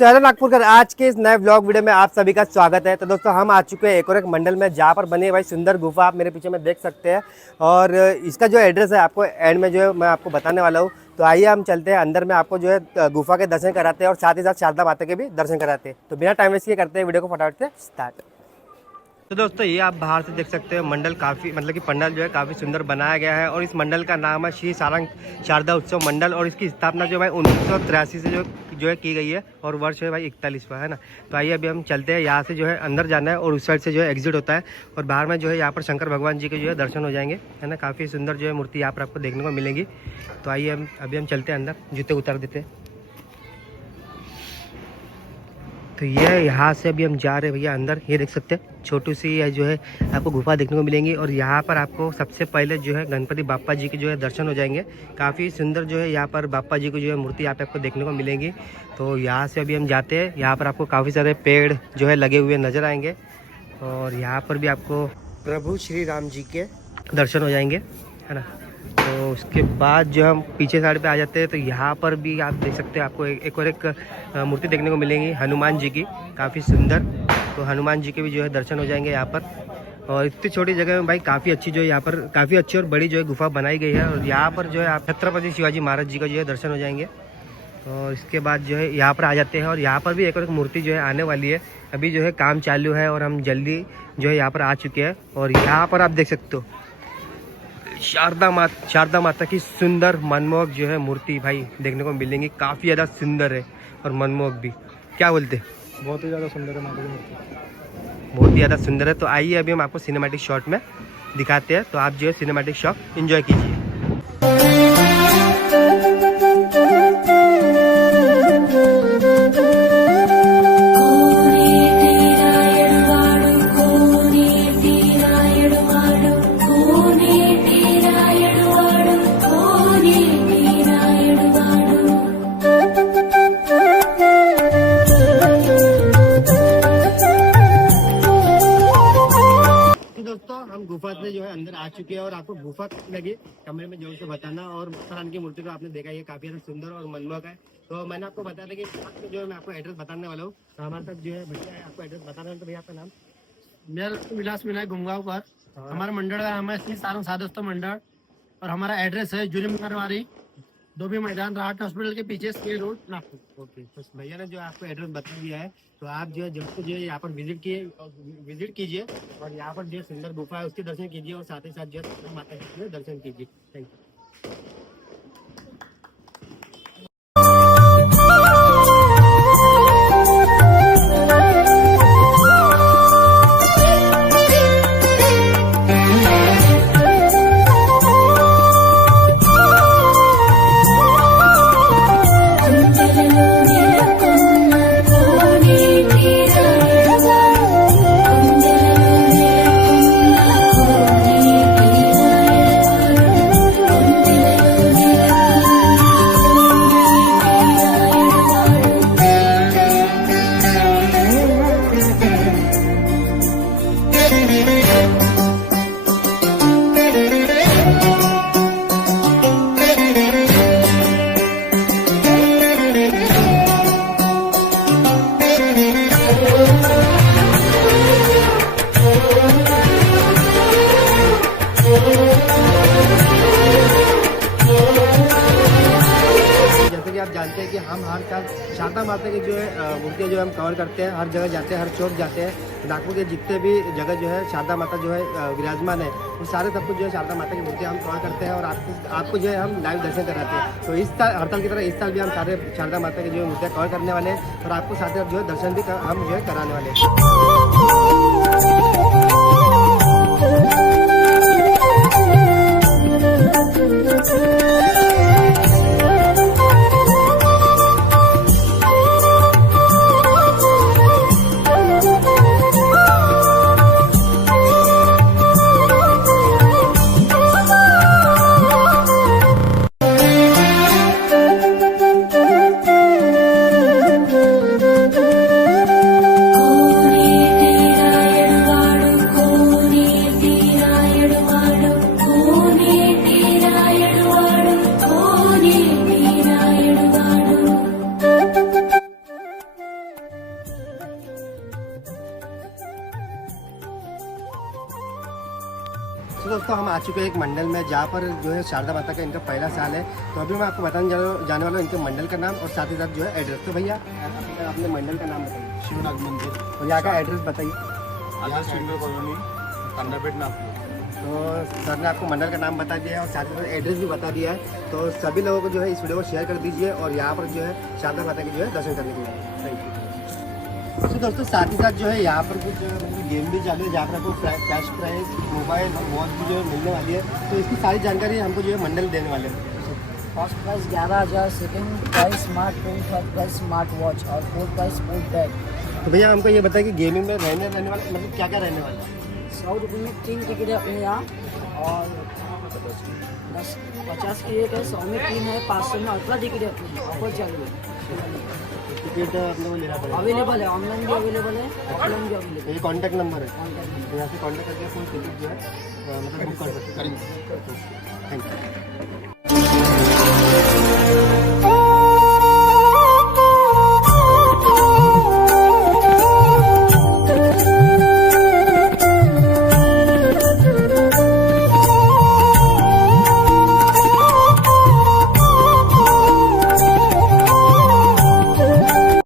शहर नागपुर का आज के इस नए व्लॉग वीडियो में आप सभी का स्वागत है। तो दोस्तों हम आ चुके हैं एक और एक मंडल में जहाँ पर बनी है भाई सुंदर गुफा, आप मेरे पीछे में देख सकते हैं। और इसका जो एड्रेस है आपको एंड में जो है मैं आपको बताने वाला हूँ। तो आइए हम चलते हैं अंदर में, आपको जो है गुफा के दर्शन कराते हैं और साथ ही साथ शारदा माता के भी दर्शन कराते हैं। तो बिना टाइम वेस्ट किए करते हैं वीडियो को फटाफट से स्टार्ट। तो दोस्तों ये आप बाहर से देख सकते हो मंडल काफ़ी मतलब कि पंडाल जो है काफ़ी सुंदर बनाया गया है। और इस मंडल का नाम है श्री सारंग शारदा उत्सव मंडल। और इसकी स्थापना जो है 1983 से जो है की गई है और वर्ष है भाई 41वां है ना। तो आइए अभी हम चलते हैं, यहाँ से जो है अंदर जाना है और उस साइड से जो है एग्जिट होता है। और बाहर में जो है यहाँ पर शंकर भगवान जी के जो है दर्शन हो जाएंगे है ना। काफ़ी सुंदर जो है मूर्ति यहाँ पर आपको देखने को मिलेंगी। तो आइए हम अभी हम चलते हैं अंदर, जूते उतार देते हैं। तो ये यहाँ से अभी हम जा रहे हैं भैया अंदर। ये देख सकते हैं छोटी सी जो है आपको गुफा देखने को मिलेंगी। और यहाँ पर आपको सबसे पहले जो है गणपति बाप्पा जी के जो है दर्शन हो जाएंगे। काफ़ी सुंदर जो है यहाँ पर बाप्पा जी की जो है मूर्ति यहाँ पे आपको देखने को मिलेंगी। तो यहाँ से अभी हम जाते हैं। यहाँ पर आपको काफ़ी सारे पेड़ जो है लगे हुए नज़र आएंगे। और यहाँ पर भी आपको प्रभु श्री राम जी के दर्शन हो जाएंगे है ना। तो उसके बाद जो हम पीछे साइड पे आ जाते हैं तो यहाँ पर भी आप देख सकते हैं आपको एक और एक मूर्ति देखने को मिलेंगी हनुमान जी की, काफ़ी सुंदर। तो हनुमान जी के भी जो है दर्शन हो जाएंगे यहाँ पर। और इतनी छोटी जगह में भाई काफ़ी अच्छी जो है यहाँ पर काफ़ी अच्छी और बड़ी जो है गुफा बनाई गई है। और यहाँ पर जो है आप छत्रपति शिवाजी महाराज जी का जो है दर्शन हो जाएंगे। और इसके बाद जो है यहाँ पर आ जाते हैं और यहाँ पर भी एक और एक मूर्ति जो है आने वाली है। अभी जो है काम चालू है और हम जल्दी जो है यहाँ पर आ चुके हैं। और यहाँ पर आप देख सकते हो शारदा माता की सुंदर मनमोहक जो है मूर्ति भाई देखने को मिलेंगी। काफ़ी ज़्यादा सुंदर है और मनमोहक भी, क्या बोलते? बहुत ही ज़्यादा सुंदर है माता की मूर्ति, बहुत ही ज़्यादा सुंदर है। तो आइए अभी हम आपको सिनेमैटिक शॉट में दिखाते हैं। तो आप जो है सिनेमैटिक शॉट एंजॉय कीजिए। हम गुफा से जो है अंदर आ चुके हैं और आपको गुफा लगी कमरे में जरूर से बताना। और माता रानी की मूर्ति को आपने देखा, ये काफी ज्यादा सुंदर और मनमोहक है। तो मैंने आपको बताया था कि जो है मैं आपको एड्रेस बताने वाला हूँ। तो हमारे साथ जो है भैया है, आपको एड्रेस बताना है। तो भैया आपका नाम? मेरा विलास विनायक गुमगांवकर। हमारा मंडल का नाम है श्री सारंग साधुत्सव मंडल और हमारा एड्रेस है जुली मारवाड़ी, धोबी मैदान, राहत हॉस्पिटल के पीछे, स्के रोड, नागपुर। ओके, तो भैया ने जो आपको एड्रेस बता दिया है। तो आप जो है जब जो है यहाँ पर विजिट कीजिए और यहाँ पर जो सुंदर गुफा है उसके दर्शन कीजिए और साथ ही साथ जो है माता के दर्शन कीजिए। Thank you. जैसे कि आप जानते हैं कि हम हर साल शारदा माता की जो है मूर्तियाँ जो हम कवर करते हैं, हर जगह जाते हैं, हर चौक जाते हैं। नागपुर के जितने भी जगह जो है शारदा माता जो है विराजमान है, वो सारे सब कुछ जो है शारदा माता की मूर्तियाँ हम कवर करते हैं और आपको जो है हम लाइव दर्शन कराते हैं। तो इस साल हर साल की तरह इस साल भी हम सारे शारदा माता की जो है मूर्तियाँ कवर करने वाले हैं और आपको साथ जो है दर्शन भी हम जो है कराने वाले हैं। तो दोस्तों हम आ चुके हैं एक मंडल में जहाँ पर जो है शारदा माता का इनका पहला साल है। तो अभी मैं आपको बताने जाने वाला हूँ इनके मंडल का नाम और साथ ही साथ जो है एड्रेस। तो भैया अपने मंडल का नाम बताइए। शिवनाथ मंदिर और यहाँ का एड्रेस बताइए। आजाद सिंगर कॉलोनी कंडापेट नागपुर। तो सर ने आपको मंडल का नाम बता दिया है और साथ ही साथ एड्रेस भी बता दिया है। तो सभी लोगों को जो है इस वीडियो को शेयर कर दीजिए और यहाँ पर जो है शारदा माता की जो है दर्शन करने के लिए। Thank you. तो दोस्तों साथ ही साथ जो है यहाँ पर कुछ मतलब गेम भी चालू है जहाँ पर आपको कैश प्राइस मोबाइल वॉच भी जो है मिलने वाली है। तो इसकी सारी जानकारी हमको जो है मंडल देने वाले हैं। First price 11,000, second price smartphone, third price smart watch और फोर्थ प्राइस स्पोर्ट बैग। तो भैया हमको ये बताया कि गेमिंग में रहने वाले मतलब क्या क्या रहने वाला है। 100 रुपये में 3 टिकट है अपने यहाँ और 50 की एक है, 100 में 3 है, 500 में 18 टिकट है अपने ऑफर चालू है। टिकट अपने को लेना पड़ेगा। अवेलेबल है, ऑनलाइन भी अवेलेबल है, ऑफलाइन भी अवेलेबल है। ये कॉन्टैक्ट नंबर है, कॉन्टैक्ट यहाँ से कॉन्टैक्ट करके फुल टिकट जो है मतलब बुक कर सकते हैं। Thank you.